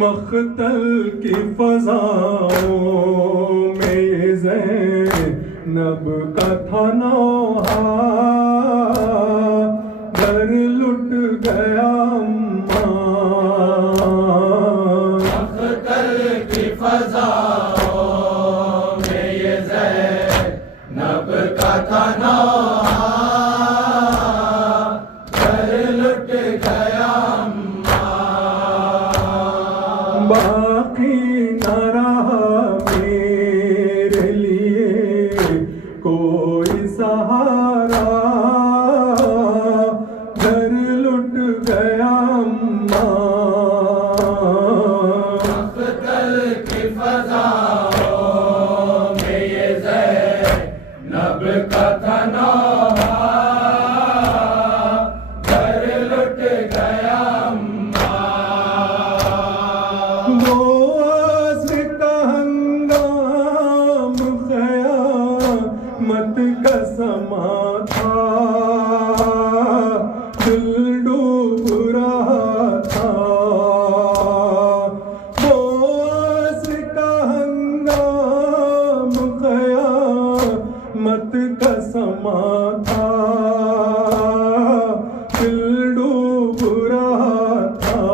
मख्तल की फ़ज़ाओं में ये ज़ैनब का था नौहा, घर लुट गया अम्मा। मख्तल की फ़ज़ाओं में ये ज़ैनब का था नौहा, घर लुट गया अम्मा। बाकी न रहा मेरे लिए कोई सहारा, घर लुट गया अम्मा। मख्तल की फ़ज़ाओं में ये ज़ैनब का था नौहा, घर लुट गया अम्मा। वो अस्र का हंगाम क़यामत का समा था, दिल डूब रहा था। वो अस्र का हंगाम क़यामत का समा था, दिल डूब रहा था।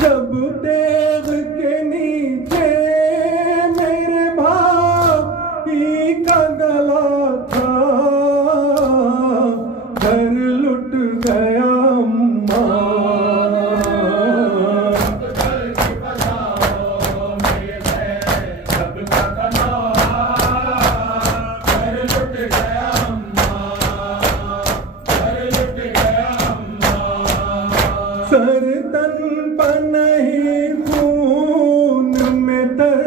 जब तेग के नीचे मेरे भाई का गला था, घर लुट गया अम्मा। मख्तल की फ़ज़ाओं में ये ज़ैनब का था नौहा, घर लुट गया अम्मा, घर लुट गया अम्मा। सर तन पर नहीं खून में तर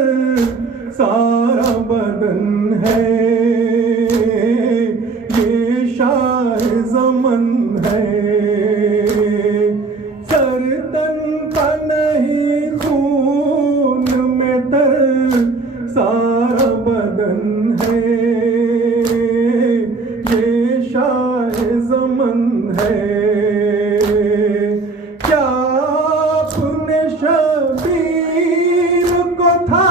सारा बदन है, ये शाह ज़मन है। सर तन पर नहीं खून में तर सारा बदन है, ये शाह ज़मन है। क्या अपने शबीर को था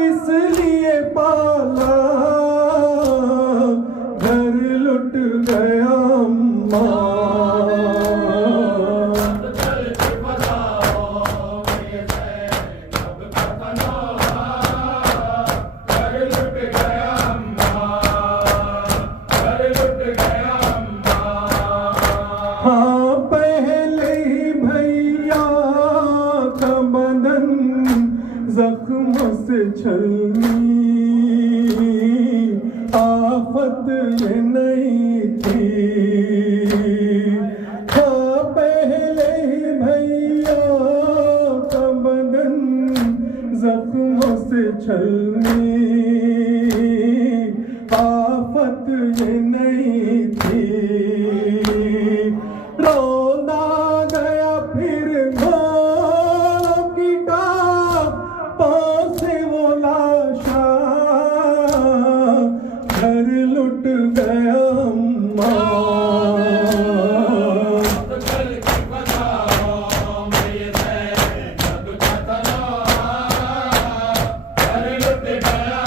इसलिए पाला, घर लुट गया अम्मा। मख्तल की फ़ज़ाओं में ये ज़ैनब का था नौहा, घर लुट गया अम्मा, घर लुट गया अम्मा। हाँ पहले ही भैया का बदन जख्मों से छलनी, आफत ये नहीं थी। हाँ पहले ही भैया का बदन जख्मों से छलनी, आफत ये नहीं थी। रोना गया फिर घोड़ों की टाप, पाँव से वो लाशा, घर लुट गया अम्मा। मख्तल की फ़ज़ाओं में ये ज़ैनब का था नौहा, घर लुट गया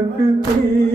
सकती